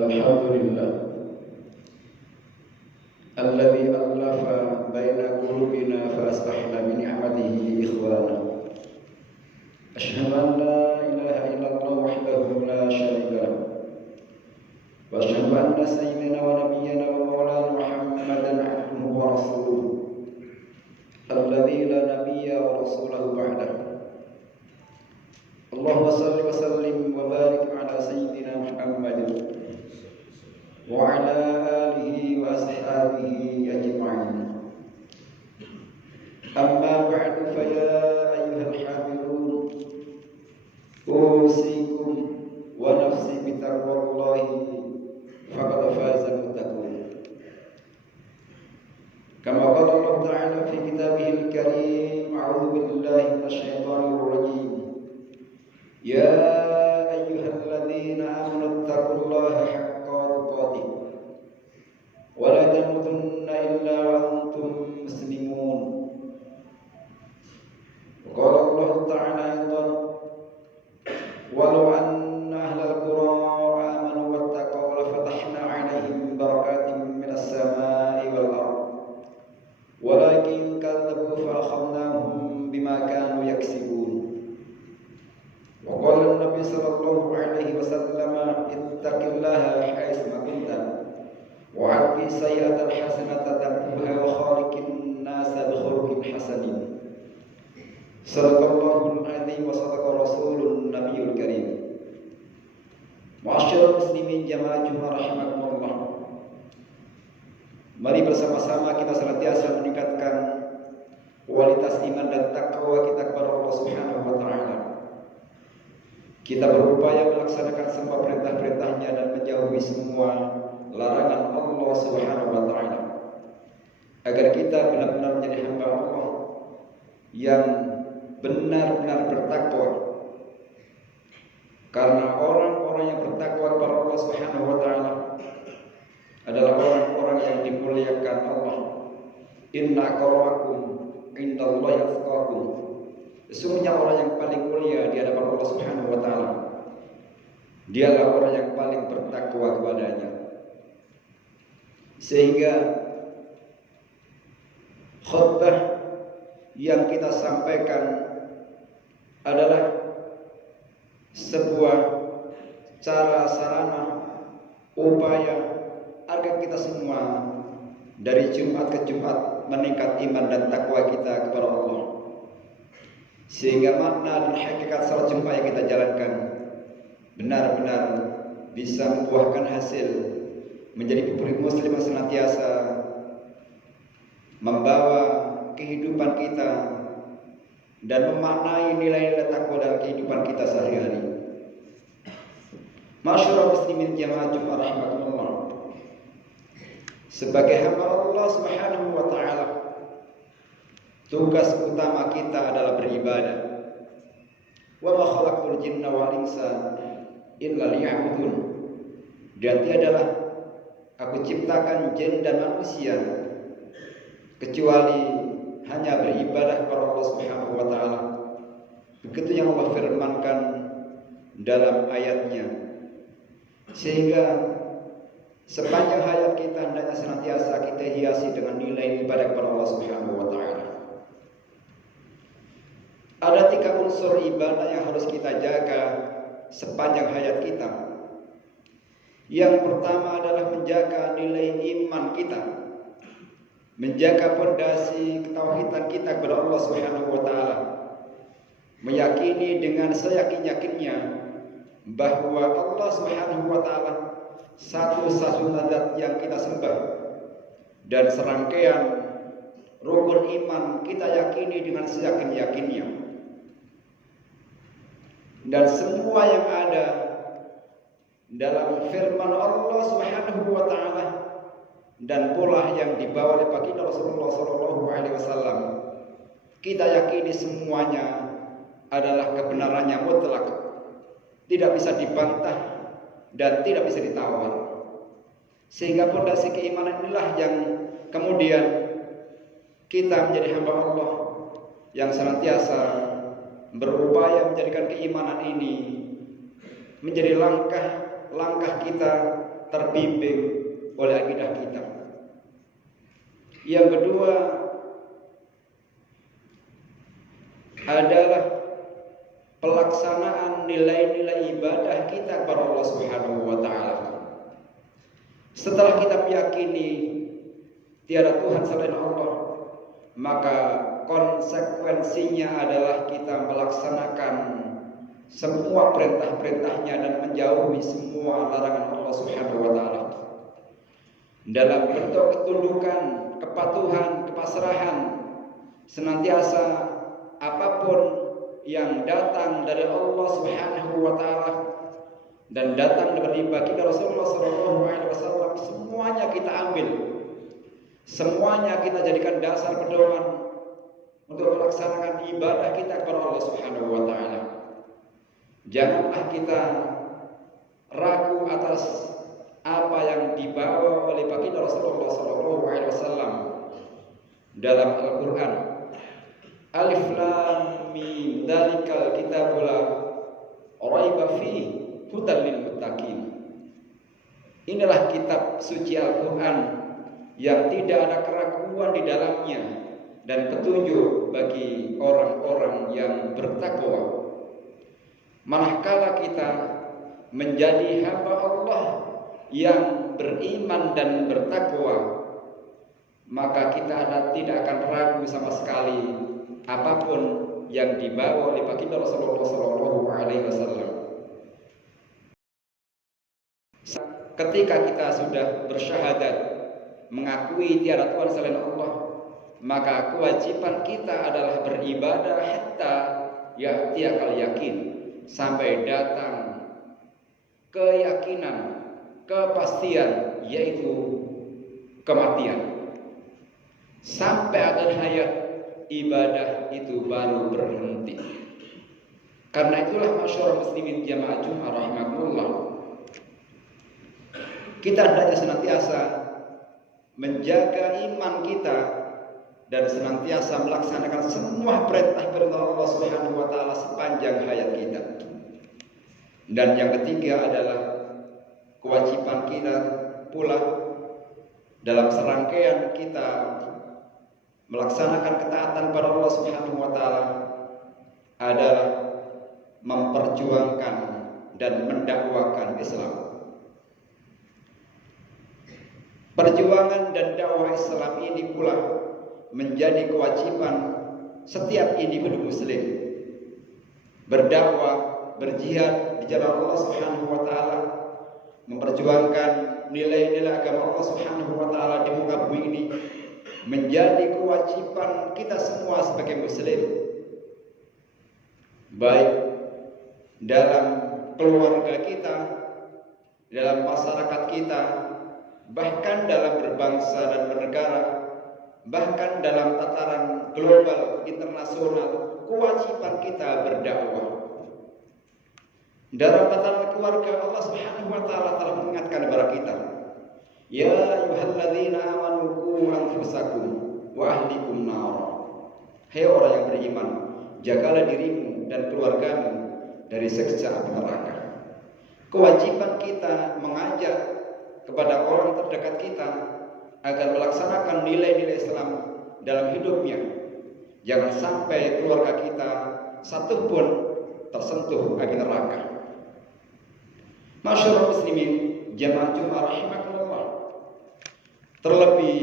Alhamdulillah alladzi allafa baina qulubina fa asbahna bi ni'matihi ikhwana. Asyhadu an la ilaha illallah wahdahu la syarika lahu wa asyhadu anna sayyidina wa nabiyyana wa maulana Muhammadan abduhu wa rasuluhu alladzi la nabiyya wa rasulahu ba'dahu. Allahumma salli wa sallim wa barik ala sayyidina Muhammadin wa ala alihi wa ashabihi ajma'in. Amma ba'du fa ya ayyuhal hafidhun usikum wa nafsi bi taqwallahi faqad faza muttaqun. Kama qala Allah ta'ala fi kitabihil karim, a'udzu billahi minasy syaithanir rajim. Ya ayyuhalladzina amanu taqullaha haqqa tuqatih wa la tamutunna illa wa antum muslimun. Qala Allah ta'ala aidan, walau anna ahlal qura amanu wattaqaw la fatahna 'alaihim barakatin minas samai wal ardh walakin kadzabu fa akhadnahum bima kanu yaksibun. وقال النبي صلى الله عليه وسلم اتق الله حيثما كنت وعد السيئة الحسنة تمحها وخالق الناس بخلق حسن. صدق الله العظيم وصدق رسول النبي الكريم. Ma'asyiral muslimin jamaah Jumat rahimakumullah. Mari bersama-sama kita senantiasa meningkatkan kualitas iman dan takwa kita kepada Allah Subhanahu wa taala. Kita berupaya melaksanakan semua perintah-perintahnya dan menjauhi semua larangan Allah Subhanahu wa taala, agar kita benar-benar menjadi hamba Allah yang benar-benar bertakwa. Karena orang-orang yang bertakwa kepada Allah Subhanahu wa taala adalah orang-orang yang dimuliakan Allah. Inna akramakum indallahi atqakum. Sesungguhnya orang yang paling mulia di hadapan Allah Subhanahu wa taala dialah orang yang paling bertakwa kepadanya. Sehingga khutbah yang kita sampaikan adalah sebuah cara sarana upaya agar kita semua dari Jumat ke Jumat meningkat iman dan takwa kita kepada Allah, sehingga makna dan hakikat salat Jumat yang kita jalankan benar-benar bisa membuahkan hasil menjadi putri muslim yang senantiasa membawa kehidupan kita dan memaknai nilai-nilai takwa dalam kehidupan kita sehari-hari. Ma'asyiral muslimin jamaah Jumat rahimakumullah. Sebagai hamba Allah Subhanahu wa taala, tugas utama kita adalah beribadah. Wa ma khalaqtul jinna wal insa illa liya'budun. Dan tiadalah aku ciptakan jin dan manusia kecuali hanya beribadah kepada Allah Subhanahu wa taala. Begitu yang Allah firmankan dalam ayatnya. Sehingga sepanjang hayat kita hendaknya senantiasa kita hiasi dengan nilai ibadah kepada Allah Subhanahu wa taala. Ada 3 unsur ibadah yang harus kita jaga sepanjang hayat kita. Yang pertama adalah menjaga nilai iman kita, menjaga fondasi ketauhidan kita kepada Allah Subhanahu wa taala, meyakini dengan seyakin-yakinnya bahwa Allah Subhanahu wa taala satu-satunya zat yang kita sembah, dan serangkaian rukun iman kita yakini dengan seyakin-yakinnya. Dan semua yang ada dalam firman Allah Subhanahu wa taala dan pula yang dibawa oleh baginda Rasulullah sallallahu alaihi wasallam, kita yakini semuanya adalah kebenarannya mutlak, tidak bisa dibantah dan tidak bisa ditawar. Sehingga fondasi keimanan inilah yang kemudian kita menjadi hamba Allah yang senantiasa berupaya menjadikan keimanan ini menjadi langkah-langkah kita terbimbing oleh akidah kita. Yang kedua adalah pelaksanaan nilai-nilai ibadah kita kepada Allah Subhanahu wa taala. Setelah kita meyakini tiada Tuhan selain Allah, maka konsekuensinya adalah kita melaksanakan semua perintah-perintahnya dan menjauhi semua larangan Allah Subhanahu wa taala. Dalam bentuk ketundukan, kepatuhan, kepasrahan, senantiasa apapun yang datang dari Allah Subhanahu wa taala dan datang dari baginda Rasulullah sallallahu alaihi wasallam, semuanya kita ambil. Semuanya kita jadikan dasar pedoman untuk melaksanakan ibadah kita kepada Allah Subhanahu wa taala. Janganlah kita ragu atas apa yang dibawa oleh baginda Rasulullah sallallahu alaihi wasallam dalam Al-Qur'an. Alif lam mim dzalikal kitabul la raiba fihi hudal lil muttaqin. Inilah kitab suci Al-Qur'an yang tidak ada keraguan di dalamnya dan petunjuk bagi orang-orang yang bertakwa. Manakala kita menjadi hamba Allah yang beriman dan bertakwa, maka kita tidak akan ragu sama sekali apapun yang dibawa oleh baginda Rasulullah sallallahu alaihi wasallam. Ketika kita sudah bersyahadat mengakui tiada Tuhan selain Allah, maka kewajiban kita adalah beribadah hatta ya'tiyakal yakin, sampai datang keyakinan, kepastian, yaitu kematian. Sampai akhir hayat ibadah itu baru berhenti. Karena itulah masyarakat muslimin jamaah Jumat rahimakumullah, kita hendaknya senantiasa menjaga iman kita dan senantiasa melaksanakan semua perintah-perintah Allah Subhanahu wa taala sepanjang hayat kita. Dan yang ketiga adalah kewajiban kita pula dalam serangkaian kita melaksanakan ketaatan pada Allah Subhanahu wa taala adalah memperjuangkan dan mendakwakan Islam. Perjuangan dan dakwah Islam ini pula menjadi kewajiban setiap individu muslim. Berdakwah, berjihad di jalan Allah Subhanahu wa taala, memperjuangkan nilai-nilai agama Allah Subhanahu wa taala di muka bumi ini menjadi kewajiban kita semua sebagai muslim. Baik dalam keluarga kita, dalam masyarakat kita, bahkan dalam berbangsa dan bernegara, bahkan dalam tataran global internasional, kewajiban kita berdakwah. Dalam tataran keluarga, Allah Subhanahu wa taala telah mengingatkan kepada kita, ya ayyuhalladzina amanu qu anfusakum wa ahlikum nar. Hai orang yang beriman, jagalah dirimu dan keluargamu dari siksa api neraka. Kewajiban kita mengajak kepada orang terdekat kita agar melaksanakan nilai-nilai Islam dalam hidupnya. Jangan sampai keluarga kita satupun tersentuh api neraka. Masyarakat muslimin jamaah Jumat rahimakumullah, terlebih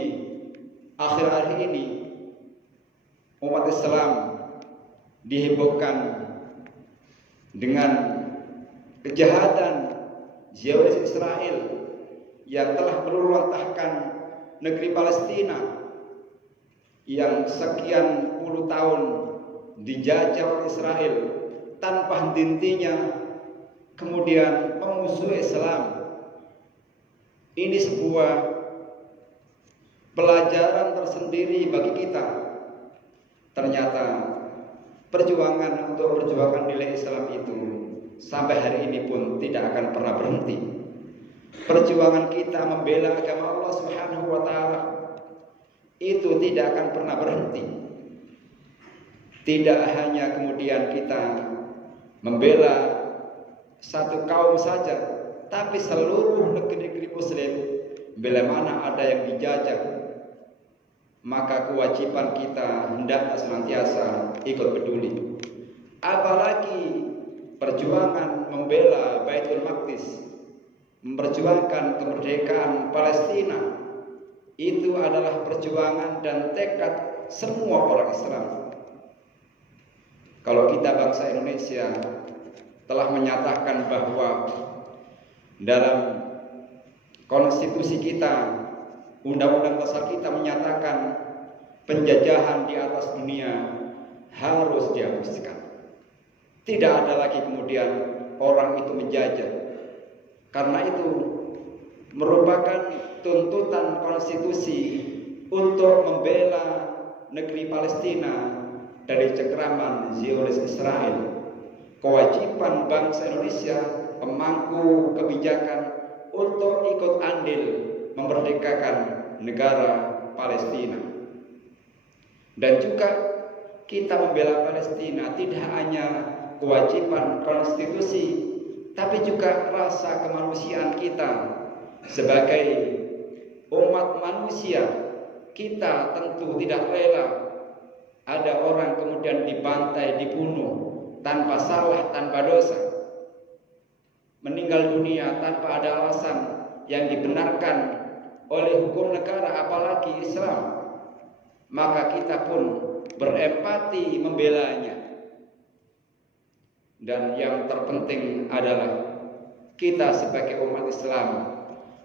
akhir-akhir ini umat Islam dihebohkan dengan kejahatan Zionis Israel yang telah meluluhlantahkan negeri Palestina yang sekian puluh tahun dijajah oleh Israel tanpa henti-hentinya, kemudian memusuhi Islam. Ini sebuah pelajaran tersendiri bagi kita. Ternyata perjuangan untuk perjuangan nilai Islam itu sampai hari ini pun tidak akan pernah berhenti. Perjuangan kita membela agama Allah Subhanahu wa taala itu tidak akan pernah berhenti. Tidak hanya kemudian kita membela satu kaum saja, tapi seluruh negeri-negeri Muslim, bila mana ada yang dijajah, maka kewajiban kita hendaknya senantiasa ikut peduli. Apalagi perjuangan membela Baitul Maqdis, memperjuangkan kemerdekaan Palestina, itu adalah perjuangan dan tekad semua orang Islam. Kalau kita bangsa Indonesia telah menyatakan bahwa dalam konstitusi kita, undang-undang dasar kita menyatakan penjajahan di atas dunia harus dihapuskan. Tidak ada lagi kemudian orang itu menjajah. Karena itu merupakan tuntutan konstitusi untuk membela negeri Palestina dari cengkraman Zionis Israel. Kewajiban bangsa Indonesia, pemangku kebijakan, untuk ikut andil memerdekakan negara Palestina. Dan juga kita membela Palestina tidak hanya kewajiban konstitusi, tapi juga rasa kemanusiaan kita sebagai umat manusia. Kita tentu tidak rela ada orang kemudian dibantai, dibunuh tanpa salah, tanpa dosa, meninggal dunia tanpa ada alasan yang dibenarkan oleh hukum negara, apalagi Islam. Maka kita pun berempati membelanya. Dan yang terpenting adalah kita sebagai umat Islam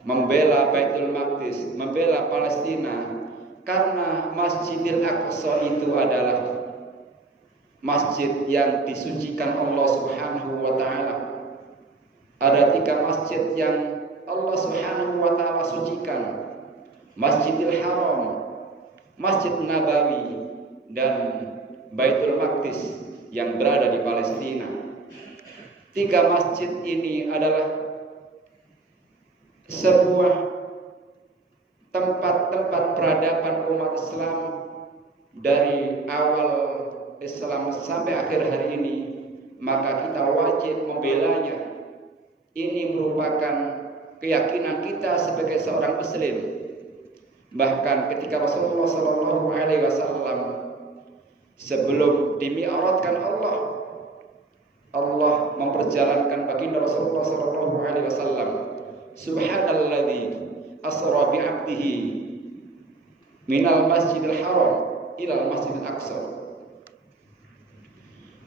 membela Baitul Maqdis, membela Palestina, karena Masjidil Aqsa itu adalah masjid yang disucikan Allah Subhanahu wa taala. Ada 3 masjid yang Allah Subhanahu wa taala sucikan: Masjidil Haram, Masjid Nabawi, dan Baitul Maqdis yang berada di Palestina. 3 masjid ini adalah sebuah tempat-tempat peradaban umat Islam dari awal Islam sampai akhir hari ini, maka kita wajib membelanya. Ini merupakan keyakinan kita sebagai seorang Muslim. Bahkan ketika Rasulullah SAW sebelum dimi'rajkan Allah memperjalankan baginda Rasulullah SAW, Subhanalladzi asra bi'abdihi minal masjidil haram ilal masjidil aqsa.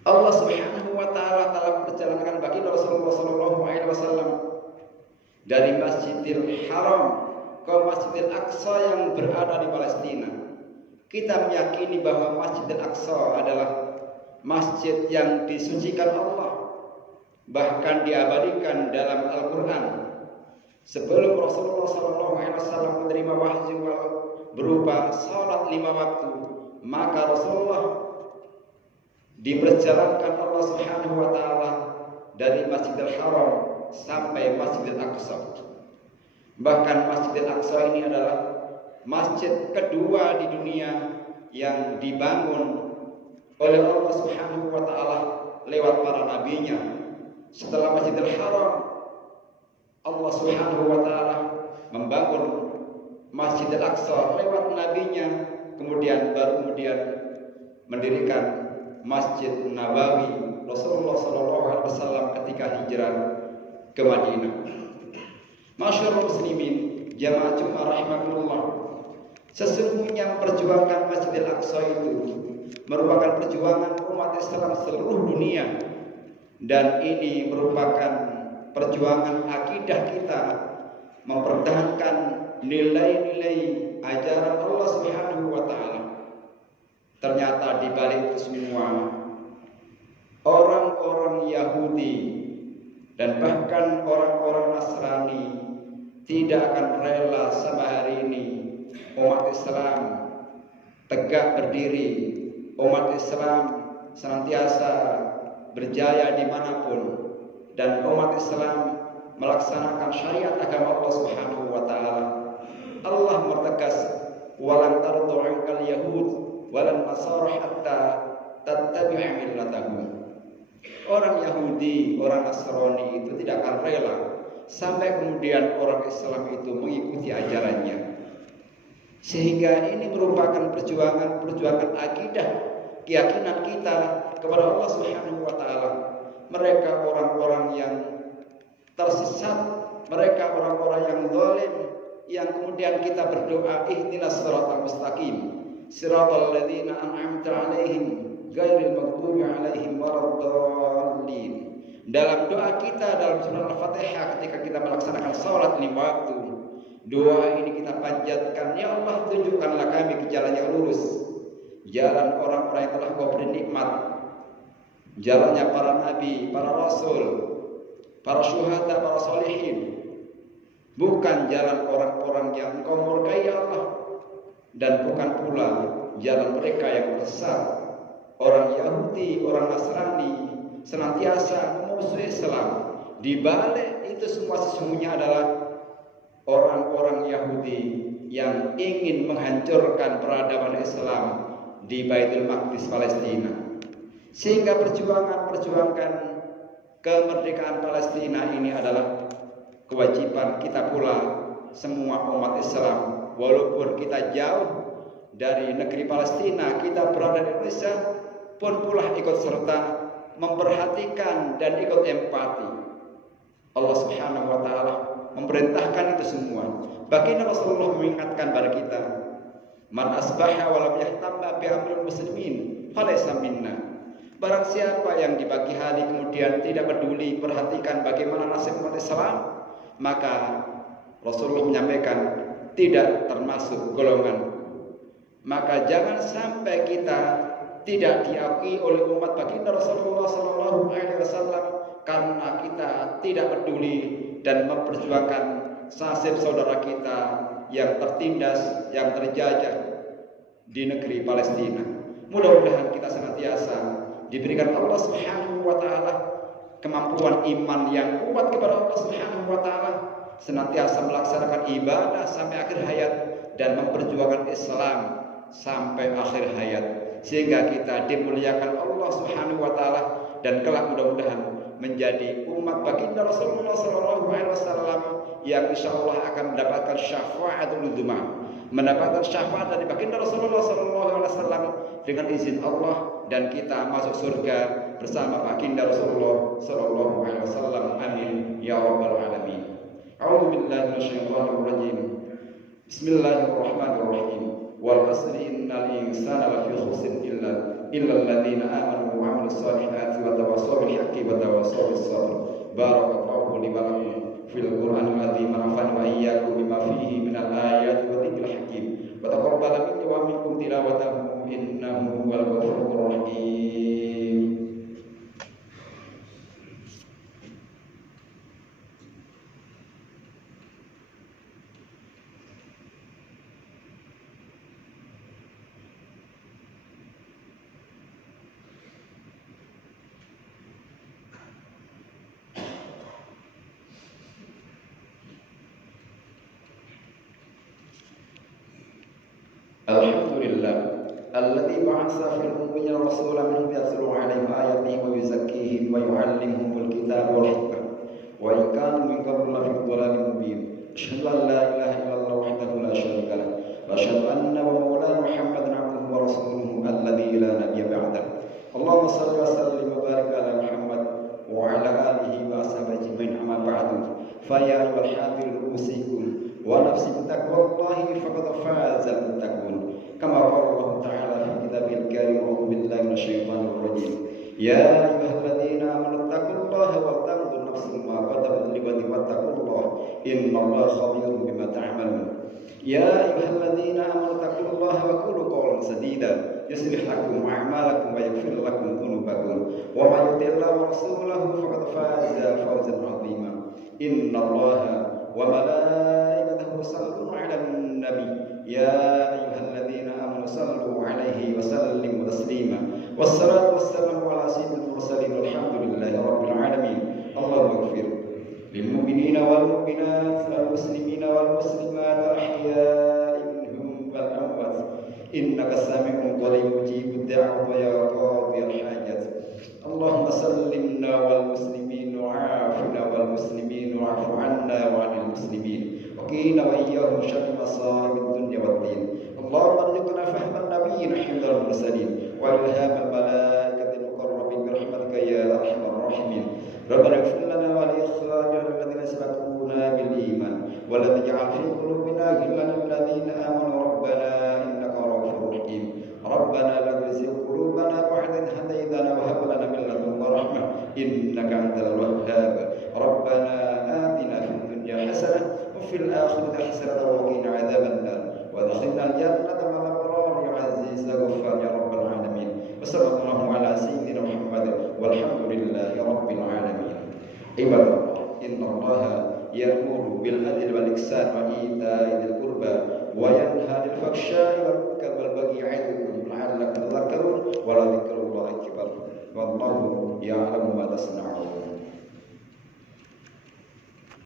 Allah Subhanahu wa taala telah memperjalankan baginda Rasulullah SAW dari Masjidil Haram ke Masjidil Aqsa yang berada di Palestina. Kita meyakini bahwa Masjidil Aqsa adalah masjid yang disucikan Allah, bahkan diabadikan dalam Al-Quran. Sebelum Rasulullah SAW menerima wahyu berupa salat 5 waktu, maka Rasulullah diperjalankan Allah Subhanahu wa taala dari Masjidil Haram sampai Masjidil Aqsa. Bahkan Masjidil Aqsa ini adalah masjid kedua di dunia yang dibangun oleh Allah Subhanahu wa taala lewat para nabinya. Setelah Masjidil Haram, Allah Subhanahu wa taala membangun Masjidil Aqsa lewat nabinya, kemudian mendirikan Masjid Nabawi Rasulullah SAW ketika hijrah ke Madinah. Masyarul muslimin, jamaah Jumat rahimakumullah, sesungguhnya memperjuangkan Masjidil Aqsa itu merupakan perjuangan umat Islam seluruh dunia, dan ini merupakan perjuangan akidah kita mempertahankan nilai-nilai ajaran Allah Subhanahu wa taala. Ternyata di balik itu semua, orang-orang Yahudi dan bahkan orang-orang Nasrani tidak akan rela sampai hari ini umat Islam tegak berdiri, umat Islam senantiasa berjaya dimanapun, dan umat Islam melaksanakan syariat agama Allah Subhanahu wa taala. Allah bertegas, "Walan tardu 'ankal yahud walan nasara hatta tattabi'a millatahum." Orang Yahudi, orang Nasrani itu tidak akan rela sampai kemudian orang Islam itu mengikuti ajarannya. Sehingga ini merupakan perjuangan akidah, keyakinan kita kepada Allah Subhanahu wa taala. Mereka orang-orang yang tersesat, mereka orang-orang yang zalim, yang kemudian kita berdoa ihdinas siratal mustaqim, siratal ladzina an'amta 'alaihim ghairil maghdubi 'alaihim waladdallin. Dalam doa kita dalam surah Al-Fatihah ketika kita melaksanakan salat 5 waktu, doa ini kita panjatkan, ya Allah tunjukkanlah kami ke jalan yang lurus, jalan orang-orang yang telah Kau beri nikmat, jalannya para nabi, para rasul, para syuhada, para sholihin, bukan jalan orang-orang yang Engkau murkai ya Allah, dan bukan pula jalan mereka yang besar, orang Yahudi, orang Nasrani senantiasa memusuhi Islam. Di balik itu semua sesungguhnya adalah orang-orang Yahudi yang ingin menghancurkan peradaban Islam di Baitul Maqdis Palestina. Sehingga perjuangan kemerdekaan Palestina ini adalah kewajiban kita pula semua umat Islam. Walaupun kita jauh dari negeri Palestina, kita berada di Indonesia, pun pula ikut serta memperhatikan dan ikut empati. Allah Subhanahu wa taala memerintahkan itu semua. Baginda Rasulullah mengingatkan pada kita, man asbaha wa lam yahtamma bi amril muslimin falaysa minna. Barang siapa yang di pagi hari kemudian tidak peduli perhatikan bagaimana nasib umat Islam, maka Rasulullah menyampaikan tidak termasuk golongan. Maka jangan sampai kita tidak diakui oleh umat baginda Rasulullah sallallahu alaihi wasallam karena kita tidak peduli dan memperjuangkan nasib saudara kita yang tertindas, yang terjajah di negeri Palestina. Mudah-mudahan kita senantiasa diberikan Allah Subhanahu wa taala kemampuan iman yang kuat kepada Allah Subhanahu wa taala, senantiasa melaksanakan ibadah sampai akhir hayat dan memperjuangkan Islam sampai akhir hayat, sehingga kita dimuliakan Allah Subhanahu wa taala dan kelak mudah-mudahan menjadi umat baginda Rasulullah sallallahu alaihi wasallam yang insyaallah akan mendapatkan syafaatul udzma, mendapatkan syafaat dari baginda Rasulullah sallallahu alaihi wasallam dengan izin Allah, dan kita masuk surga bersama baginda Rasulullah sallallahu alaihi wasallam. Amin ya rabbal alamin. A'udzu billahi minasyaitonir rajim. Bismillahirrahmanirrahim. Wal 'asri innal insana lafi khusrin illa alladziina aamanu wa 'amilus shaalihati wa tawassaw bil haqqi wa tawassaw bis sabr. Barakallahu li wa lakum fil Qur'anil 'azim wa nafa'ani wa iyyakum bima fihi minal ayati wa dzikril hakim. Wa taqabbal minni wa minkum tilawatahu innahu huwal ghafurur rahim. Alhamdulillah alladzi ba'atsa fil ummiyina rasulan minhum yatlu 'alaihim ayatihi wa yuzakkihim wa yu'allimuhumul kitaba wal hikmah wa in kanu min qablu lafi dhalalin mubin. Asyhadu an la ilaha illallah wahdahu la syarika lah wa asyhadu anna maulana Muhammadan 'abduhu wa rasuluhu alladzi la nabiyya ba'dahu. Allahumma shalli wa sallim wa barik ala Muhammad wa ala alihi wa ashabihi ajma'in, amma ba'du. Fa ya ayyuhal hadirun usikum wa nafsi bittaqwallahi faqad faza al-muttaqun. Kama qala Allah Ta'ala fi kitabil karim, a'udzu billahi minasyaitonir rajim. Ya ayyuhalladzina amanu taqullaha wa tanzur nafsun ma qaddamat lighadin wattaqullaha innallaha khabirun bima ta'malun. Ya ayyuhalladzina amanu taqullaha wa qulu qawlan sadida yuslih lakum a'malakum wa yaghfir lakum dhunubakum wa may yuti'illah wa rasulahu faqad faza fawzan 'azima. Innallaha wa malaikatahu yusalluna 'alan nabi ya ayyuhalladzina amanu sallu 'alaihi wa sallimu taslima. Wassalatu wassalamu ala sayyidil mursalin walhamdulillahi rabbil alamin. Allahumma ighfir lil mu'minina wal mu'minat wal muslimina wal muslimat al ahya'i minhum wal amwat innaka sami'un qaribun mujibud da'wati ya qadiyal hajat. Allahumma sallimna wal muslimin wa 'afina wal muslimin wa'fu 'anna والمرسلين وإلهام الملائكة المقربين برحمتك يا أرحم الراحمين. ربنا اغفر لنا ولإخواننا الذين سبقونا بالإيمان ولا تجعل في قلوبنا غلا للذين آمنوا ربنا إنك رؤوف رحيم. ربنا لا تزغ قلوبنا بعد إذ هديتنا وهب لنا من لدنك رحمة إنك أنت الوهاب. ربنا آتنا في الدنيا حسنة وفي الآخرة حسنة وقنا عذاب النار وادخلنا الجنة مع الأبرار يا عزيز يا غفار يا رب العالمين. وصلى الله على سيدنا محمد والحمد لله رب العالمين. عباد الله إن الله يأمر بالعدل والإحسان وإيتاء ذي القربى وينهى عن الفحشاء والمنكر والبغي يعظكم لعلكم تذكرون ولذكر الله أكبر والله يعلم ما تصنعون.